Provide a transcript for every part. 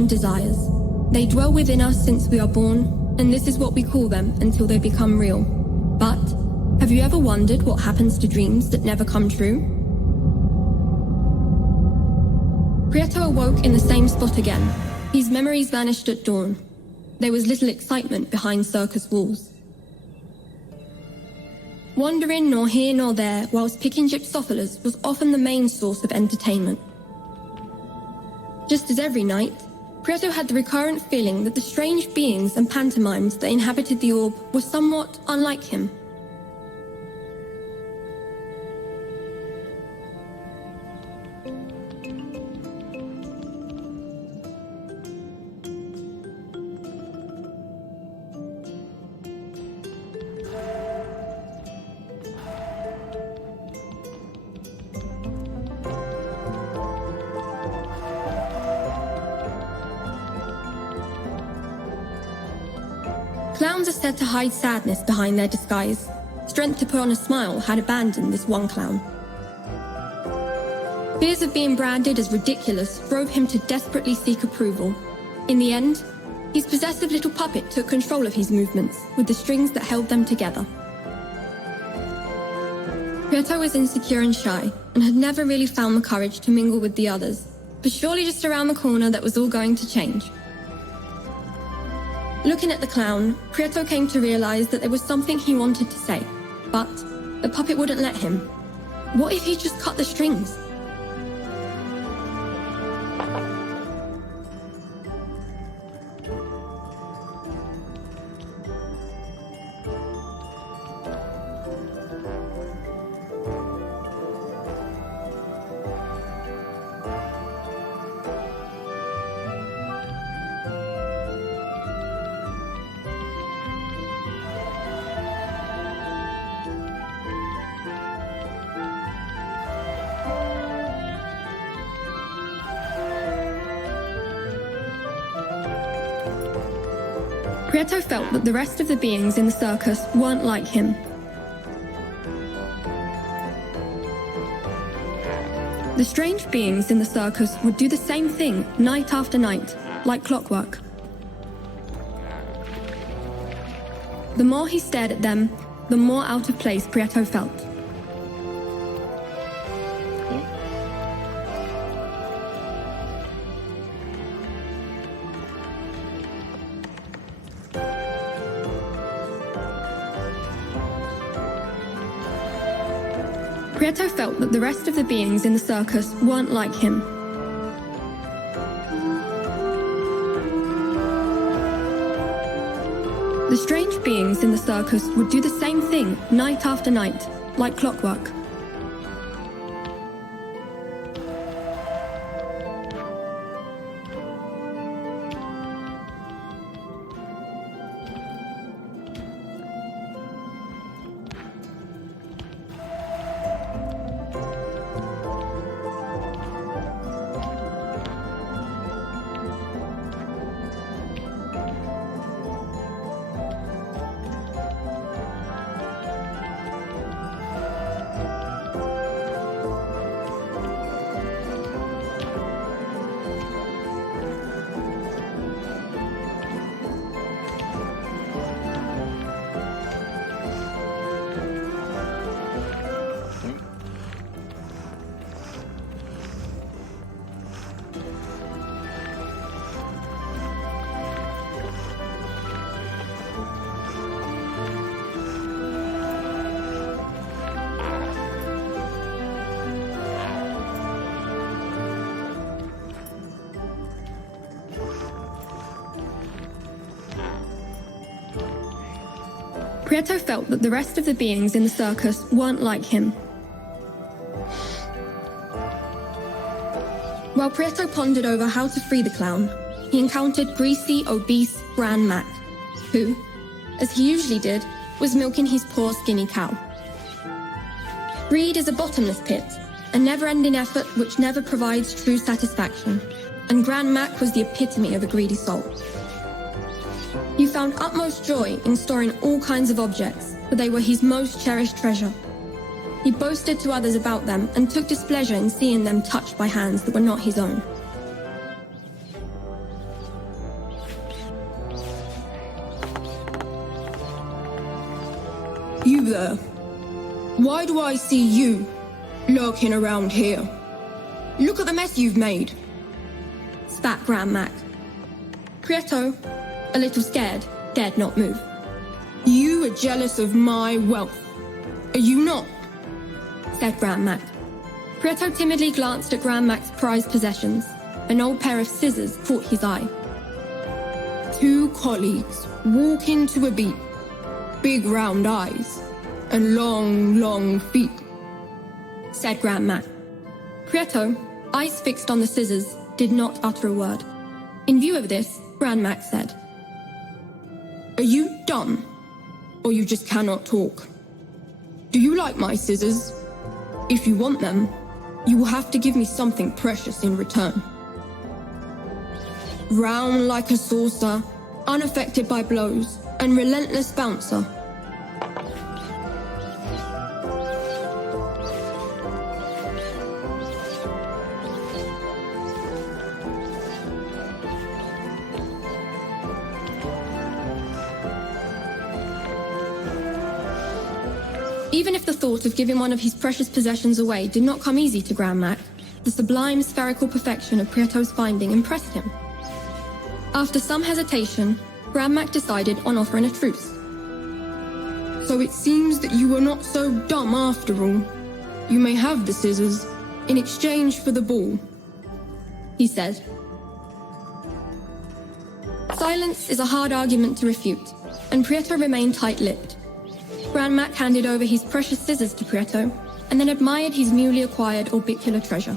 own desires. They dwell within us since we are born, and this is what we call them until they become real. But have you ever wondered what happens to dreams that never come true? Prieto awoke in the same spot again. His memories vanished at dawn. There was little excitement behind circus walls. Wandering nor here nor there whilst picking gypsophilas was often the main source of entertainment. Just as every night, Prieto had the recurrent feeling that the strange beings and pantomimes that inhabited the orb were somewhat unlike him. Clowns are said to hide sadness behind their disguise. Strength to put on a smile had abandoned this one clown. Fears of being branded as ridiculous drove him to desperately seek approval. In the end, his possessive little puppet took control of his movements with the strings that held them together. Prieto was insecure and shy and had never really found the courage to mingle with the others, but surely just around the corner that was all going to change. Looking at the clown, Prieto came to realize that there was something he wanted to say, but the puppet wouldn't let him. What if he just cut the strings? Prieto felt that the rest of the beings in the circus weren't like him. The strange beings in the circus would do the same thing night after night, like clockwork. The more he stared at them, the more out of place Prieto felt. Prieto felt that the rest of the beings in the circus weren't like him. The strange beings in the circus would do the same thing night after night, like clockwork. Prieto felt that the rest of the beings in the circus weren't like him. While Prieto pondered over how to free the clown, he encountered greasy, obese Gran Mac, who, as he usually did, was milking his poor skinny cow. Greed is a bottomless pit, a never-ending effort which never provides true satisfaction, and Gran Mac was the epitome of a greedy soul. He found utmost joy in storing all kinds of objects, for they were his most cherished treasure. He boasted to others about them and took displeasure in seeing them touched by hands that were not his own. You there. Why do I see you lurking around here? Look at the mess you've made, spat Grand Mac. Prieto, a little scared, dared not move. You are jealous of my wealth, are you not? Said Grand Mac. Prieto timidly glanced at Grand Mac's prized possessions. An old pair of scissors caught his eye. 2 colleagues walk into a beat, big round eyes, and long feet, said Grand Mac. Prieto, eyes fixed on the scissors, did not utter a word. In view of this, Grand Mac said, Are you dumb, or you just cannot talk? Do you like my scissors? If you want them, you will have to give me something precious in return. Round like a saucer, unaffected by blows, and relentless bouncer. Even if the thought of giving one of his precious possessions away did not come easy to Grand Mac, the sublime spherical perfection of Prieto's finding impressed him. After some hesitation, Grand Mac decided on offering a truce. So it seems that you were not so dumb after all. You may have the scissors in exchange for the ball, he said. Silence is a hard argument to refute, and Prieto remained tight-lipped. Grand Mac handed over his precious scissors to Prieto, and then admired his newly acquired orbicular treasure.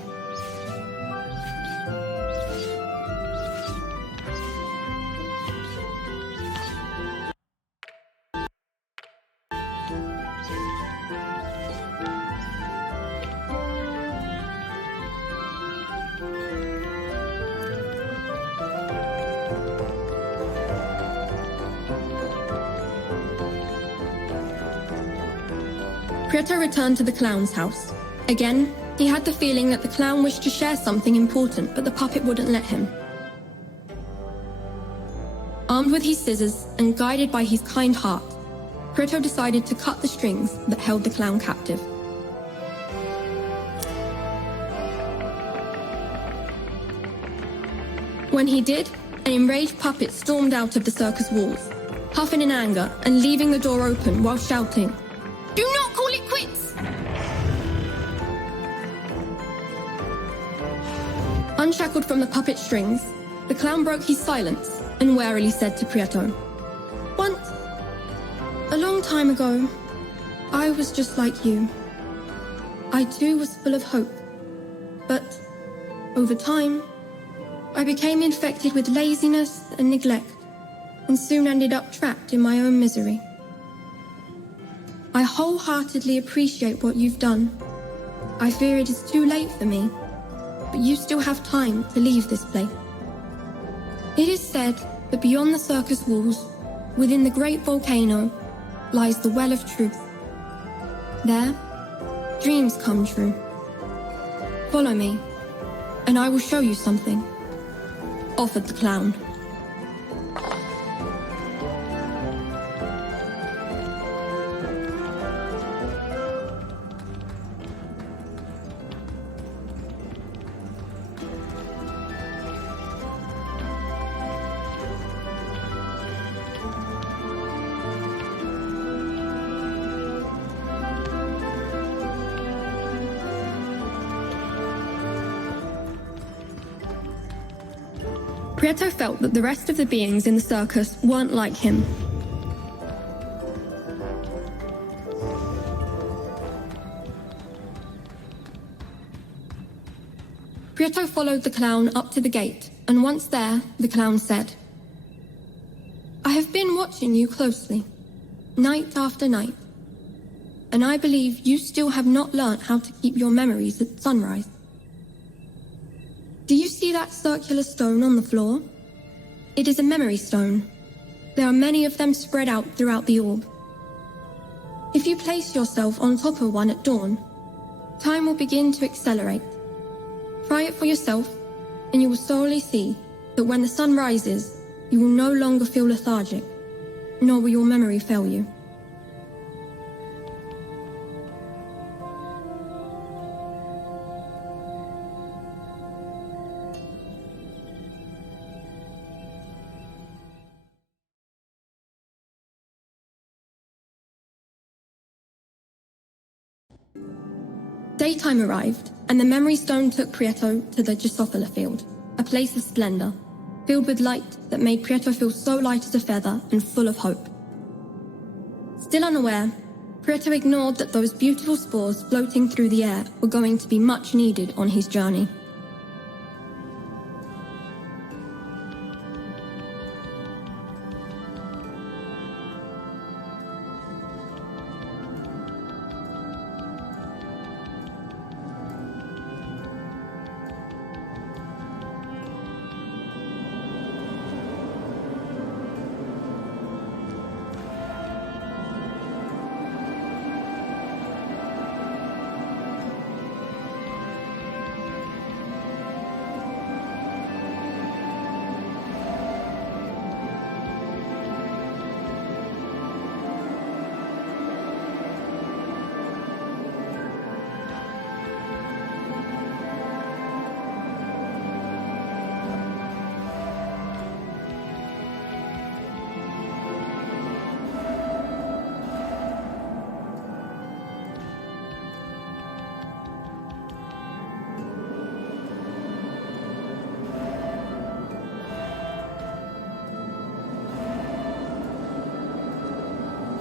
Prieto returned to the clown's house. Again, he had the feeling that the clown wished to share something important, but the puppet wouldn't let him. Armed with his scissors and guided by his kind heart, Prieto decided to cut the strings that held the clown captive. When he did, an enraged puppet stormed out of the circus walls, huffing in anger and leaving the door open while shouting, "Do not call it quits!" Unshackled from the puppet strings, the clown broke his silence and warily said to Prieto, "Once, a long time ago, I was just like you. I too was full of hope. But, over time, I became infected with laziness and neglect, and soon ended up trapped in my own misery. I wholeheartedly appreciate what you've done. I fear it is too late for me, but you still have time to leave this place. It is said that beyond the circus walls, within the great volcano, lies the well of truth. There, dreams come true. Follow me, and I will show you something," offered the clown. Prieto felt that the rest of the beings in the circus weren't like him. Prieto followed the clown up to the gate, and once there, the clown said, "I have been watching you closely, night after night, and I believe you still have not learnt how to keep your memories at sunrise. Do you see that circular stone on the floor? It is a memory stone. There are many of them spread out throughout the orb. If you place yourself on top of one at dawn, time will begin to accelerate. Try it for yourself, and you will slowly see that when the sun rises, you will no longer feel lethargic, nor will your memory fail you." Daytime arrived, and the memory stone took Prieto to the Drosophila field, a place of splendor, filled with light that made Prieto feel so light as a feather and full of hope. Still unaware, Prieto ignored that those beautiful spores floating through the air were going to be much needed on his journey.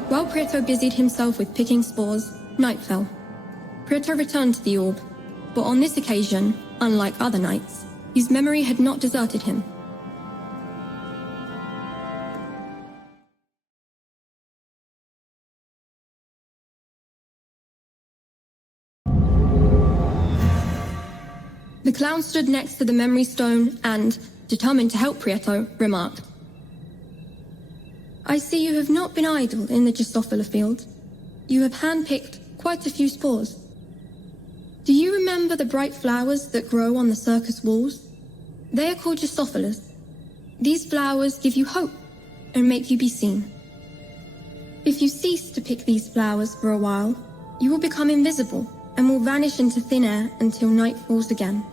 While Prieto busied himself with picking spores, night fell. Prieto returned to the orb, but on this occasion, unlike other nights, his memory had not deserted him. The clown stood next to the memory stone and, determined to help Prieto, remarked, "I see you have not been idle in the Drosophila field. You have handpicked quite a few spores. Do you remember the bright flowers that grow on the circus walls? They are called Drosophilas. These flowers give you hope and make you be seen. If you cease to pick these flowers for a while, you will become invisible and will vanish into thin air until night falls again.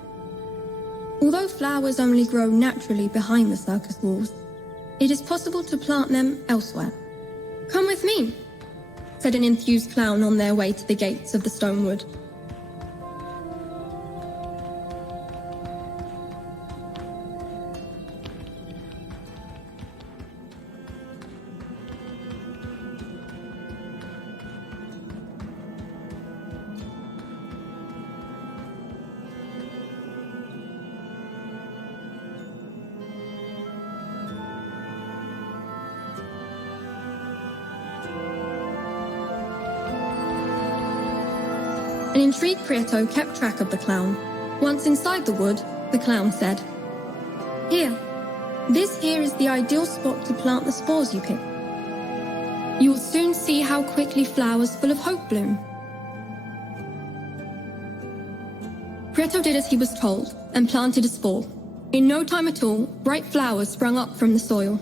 Although flowers only grow naturally behind the circus walls, it is possible to plant them elsewhere. Come with me," said an enthused clown on their way to the gates of the Stonewood. An intrigued Prieto kept track of the clown. Once inside the wood, the clown said, "Here, this here is the ideal spot to plant the spores you pick. You will soon see how quickly flowers full of hope bloom." Prieto did as he was told and planted a spore. In no time at all, bright flowers sprung up from the soil.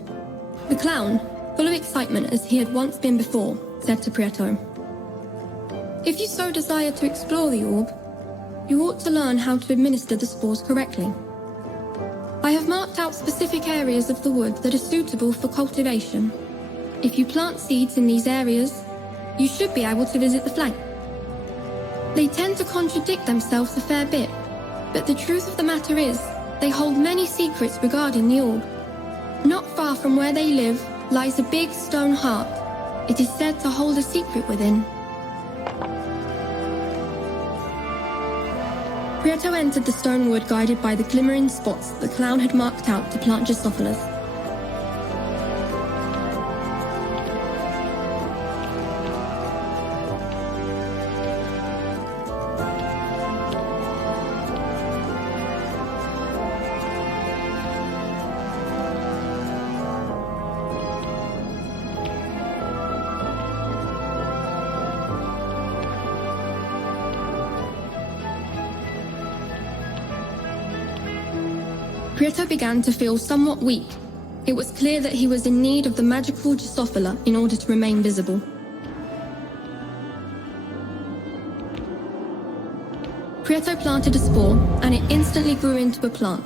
The clown, full of excitement as he had once been before, said to Prieto, "If you so desire to explore the orb, you ought to learn how to administer the spores correctly. I have marked out specific areas of the wood that are suitable for cultivation. If you plant seeds in these areas, you should be able to visit the flank. They tend to contradict themselves a fair bit, but the truth of the matter is, they hold many secrets regarding the orb. Not far from where they live lies a big stone heart. It is said to hold a secret within." Prieto entered the stone wood guided by the glimmering spots the clown had marked out to plant Drosophilas. Prieto began to feel somewhat weak. It was clear that he was in need of the magical Drosophila in order to remain visible. Prieto planted a spore, and it instantly grew into a plant.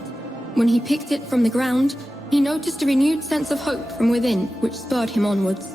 When he picked it from the ground, he noticed a renewed sense of hope from within, which spurred him onwards.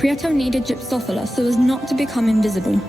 Prieto needed Gypsophila so as not to become invisible.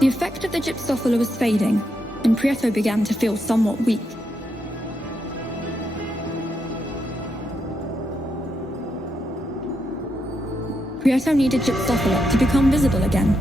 The effect of the Gypsophila was fading, and Prieto began to feel somewhat weak. Prieto needed Gypsophila to become visible again.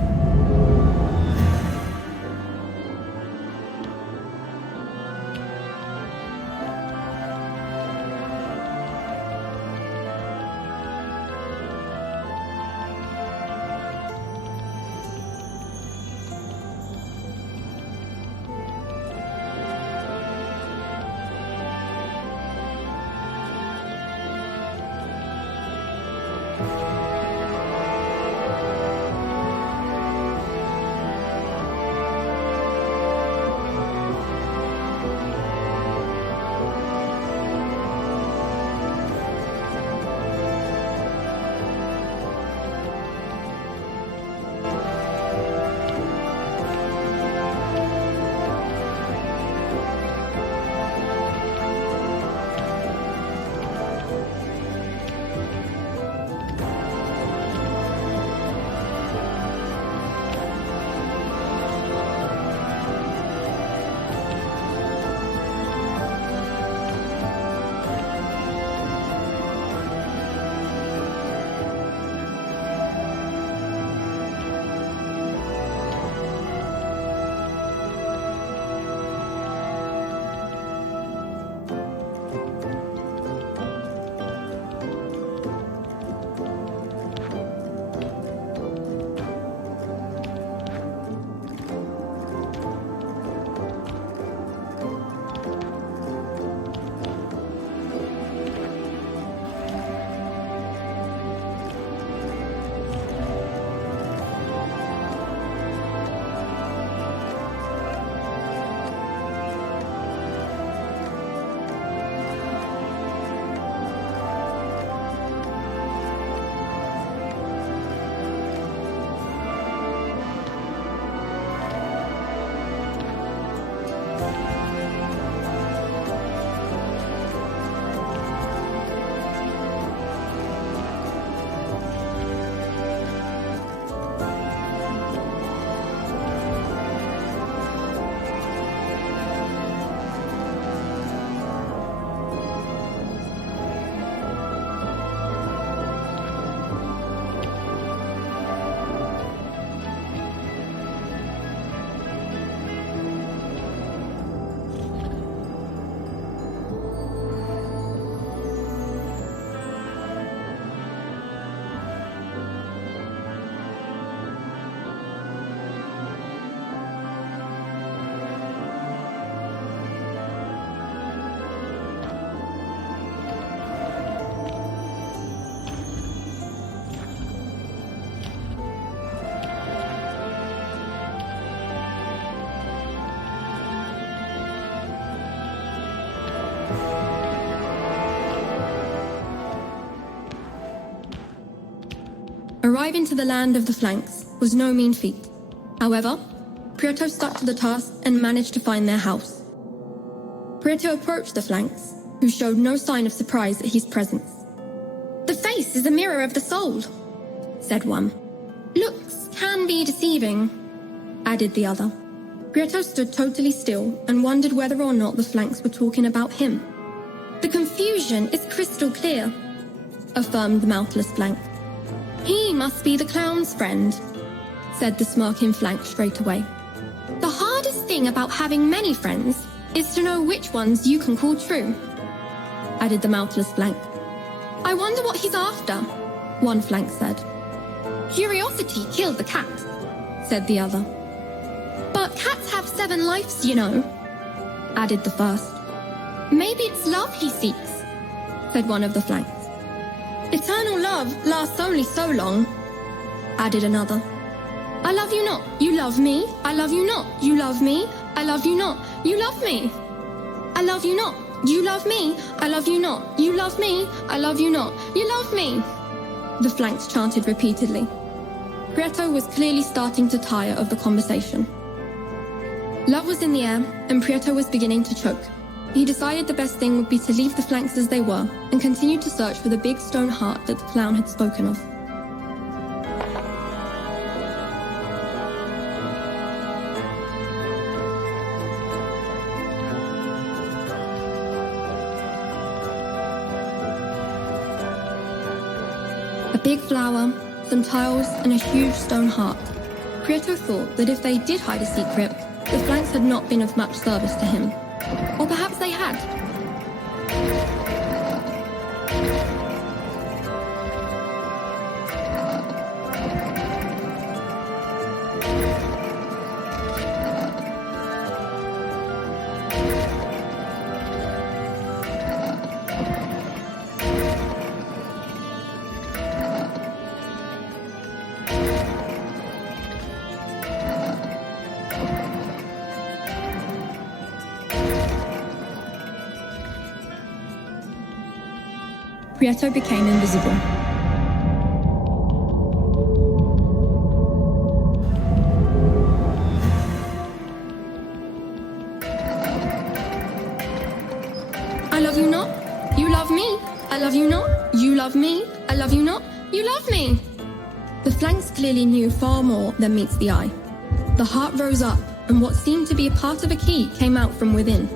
Arriving to the land of the flanks was no mean feat. However, Prieto stuck to the task and managed to find their house. Prieto approached the flanks, who showed no sign of surprise at his presence. "The face is a mirror of the soul," said one. "Looks can be deceiving," added the other. Prieto stood totally still and wondered whether or not the flanks were talking about him. "The confusion is crystal clear," affirmed the mouthless flank. "He must be the clown's friend," said the smirking flank straight away. "The hardest thing about having many friends is to know which ones you can call true," added the mouthless flank. "I wonder what he's after," one flank said. "Curiosity killed the cat," said the other. But cats have 7 lives, you know, added the first. Maybe it's love he seeks, said one of the flanks. Eternal love lasts only so long, added another. I love you not, you love me. I love you not, you love me. I love you not, you love me. I love you not, you love me. I love you not, you love me. I love you not, you love me. The flanks chanted repeatedly. Prieto was clearly starting to tire of the conversation. Love was in the air, and Prieto was beginning to choke. He decided the best thing would be to leave the flanks as they were and continue to search for the big stone heart that the clown had spoken of. A big flower, some tiles, and a huge stone heart. Prieto thought that if they did hide a secret, the flanks had not been of much service to him. Or perhaps they had. Prieto became invisible. I love you not, you love me. I love you not, you love me. I love you not, you love me. The flanks clearly knew far more than meets the eye. The heart rose up, and what seemed to be a part of a key came out from within.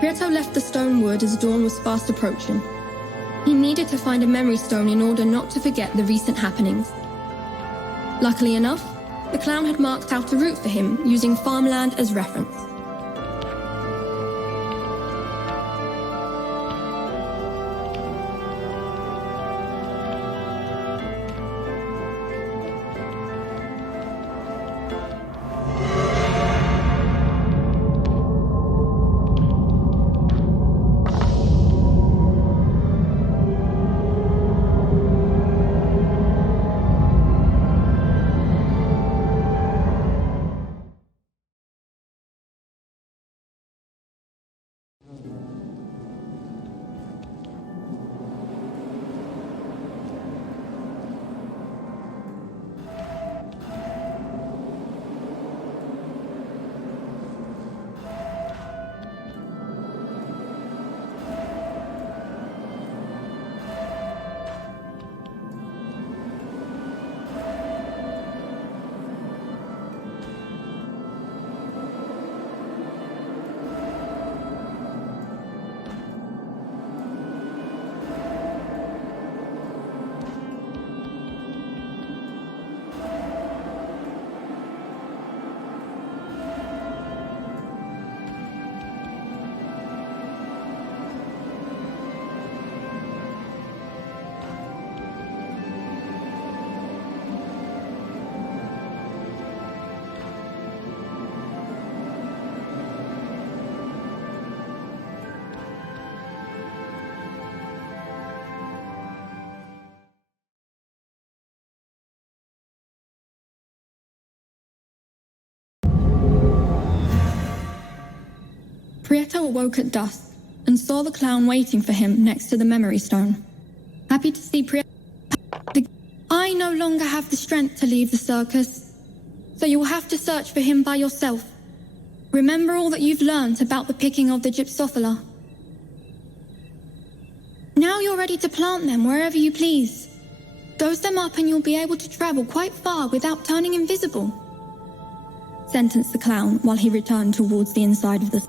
Prieto left the stone wood as dawn was fast approaching. He needed to find a memory stone in order not to forget the recent happenings. Luckily enough, the clown had marked out a route for him using farmland as reference. Prieto awoke at dusk and saw the clown waiting for him next to the memory stone. Happy to see Prieto. I no longer have the strength to leave the circus, so you will have to search for him by yourself. Remember all that you've learned about the picking of the gypsophila. Now you're ready to plant them wherever you please. Dose them up and you'll be able to travel quite far without turning invisible, sentenced the clown while he returned towards the inside of the...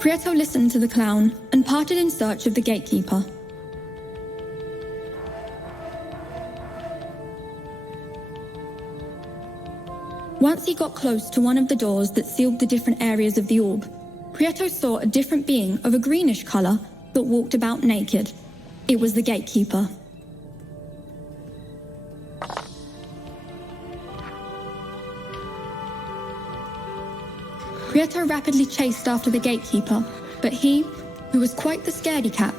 Prieto listened to the clown and departed in search of the gatekeeper. Once he got close to one of the doors that sealed the different areas of the orb, Prieto saw a different being of a greenish color that walked about naked. It was the gatekeeper. Prieto rapidly chased after the gatekeeper, but he, who was quite the scaredy cat,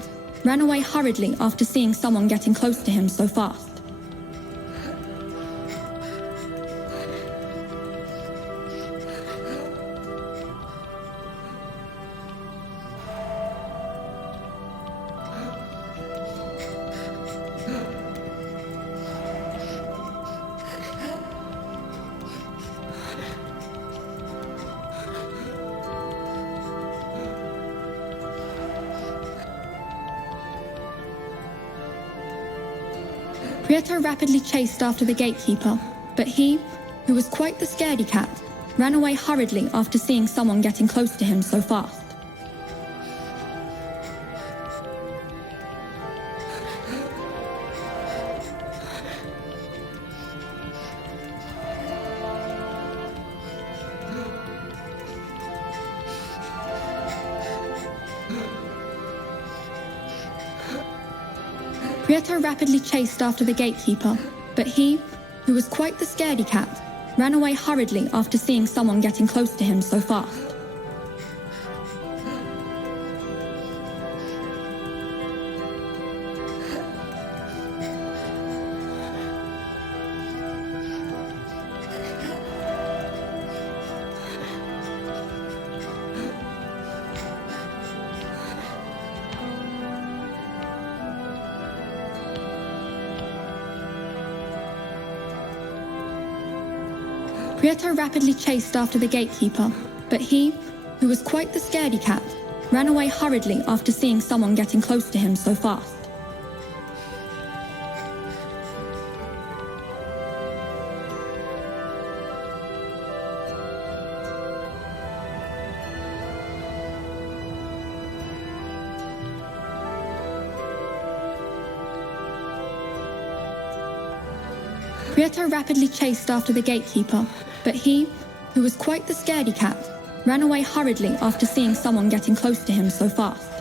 ran away hurriedly after seeing someone getting close to him so fast. Prieto rapidly chased after the gatekeeper, but he, who was quite the scaredy cat, ran away hurriedly after seeing someone getting close to him so fast. Prieto rapidly chased after the gatekeeper, but he, who was quite the scaredy cat, ran away hurriedly after seeing someone getting close to him so fast. Prieto rapidly chased after the gatekeeper, but he, who was quite the scaredy cat, ran away hurriedly after seeing someone getting close to him so fast. Prieto rapidly chased after the gatekeeper, but he, who was quite the scaredy cat, ran away hurriedly after seeing someone getting close to him so fast.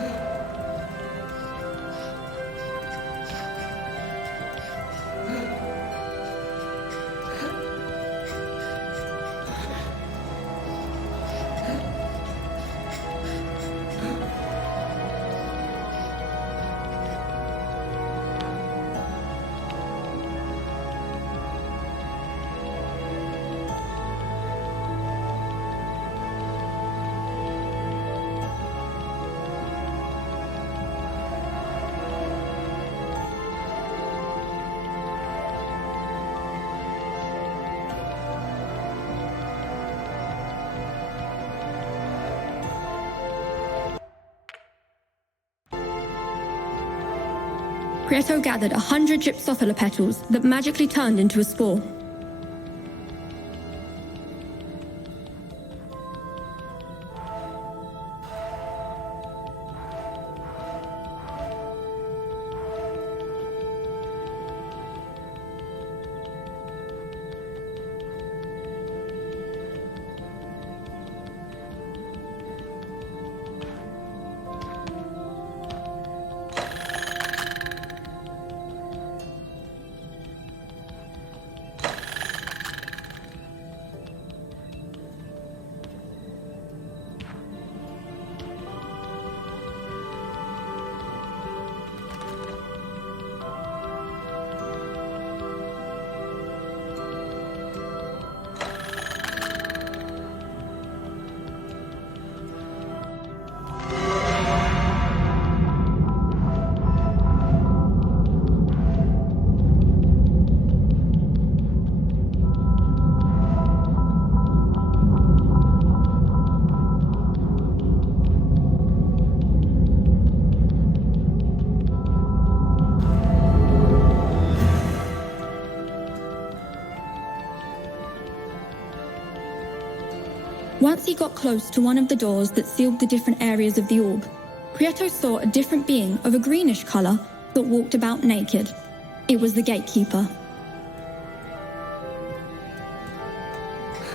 Prieto gathered 100 gypsophila petals that magically turned into a spore. Once he got close to one of the doors that sealed the different areas of the orb, Prieto saw a different being of a greenish color that walked about naked. It was the gatekeeper.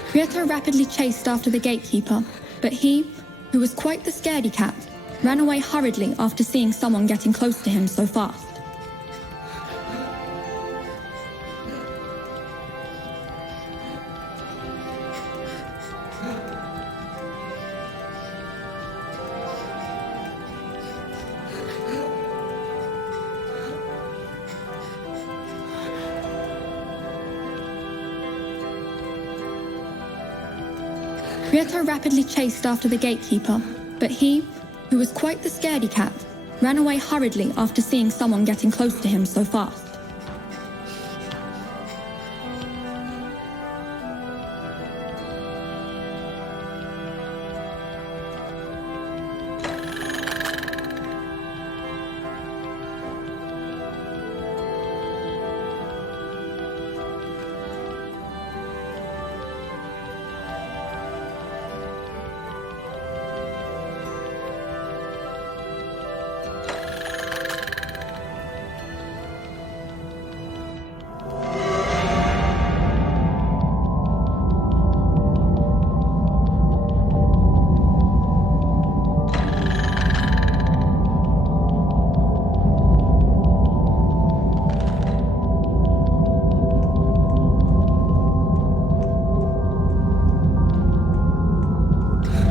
Prieto rapidly chased after the gatekeeper, but he, who was quite the scaredy cat, ran away hurriedly after seeing someone getting close to him so fast. Prieto rapidly chased after the gatekeeper, but he, who was quite the scaredy cat, ran away hurriedly after seeing someone getting close to him so fast.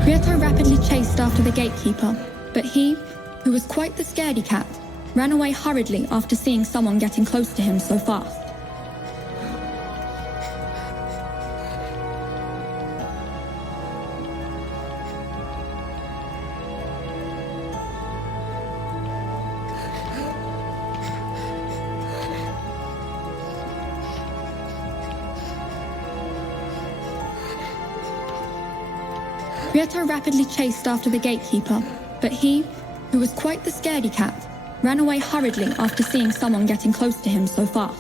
Prieto rapidly chased after the gatekeeper, but he, who was quite the scaredy cat, ran away hurriedly after seeing someone getting close to him so fast. Prieto rapidly chased after the gatekeeper, but he, who was quite the scaredy cat, ran away hurriedly after seeing someone getting close to him so fast.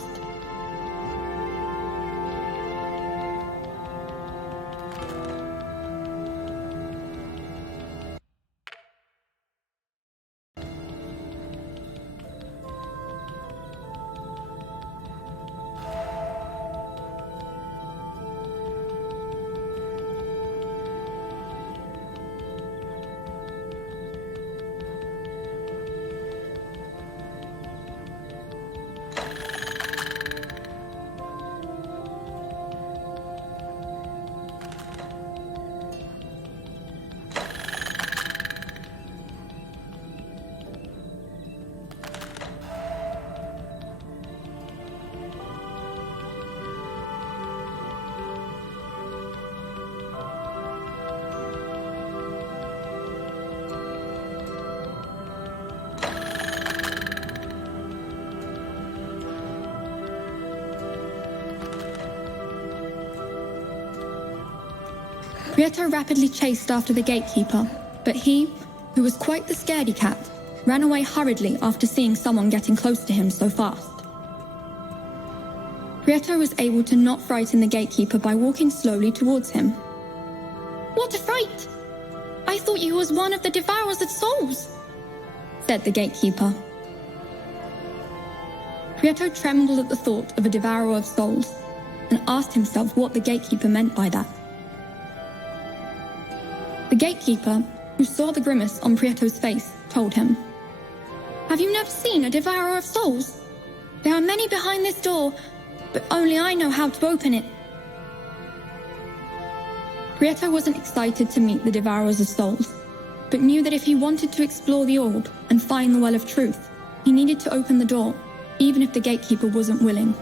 Prieto rapidly chased after the gatekeeper, but he, who was quite the scaredy cat, ran away hurriedly after seeing someone getting close to him so fast. Prieto was able to not frighten the gatekeeper by walking slowly towards him. "What a fright! I thought you was one of the devourers of souls," said the gatekeeper. Prieto trembled at the thought of a devourer of souls and asked himself what the gatekeeper meant by that. The gatekeeper, who saw the grimace on Prieto's face, told him, "Have you never seen a devourer of souls? There are many behind this door, but only I know how to open it." Prieto wasn't excited to meet the devourers of souls, but knew that if he wanted to explore the orb and find the well of truth, he needed to open the door, even if the gatekeeper wasn't willing.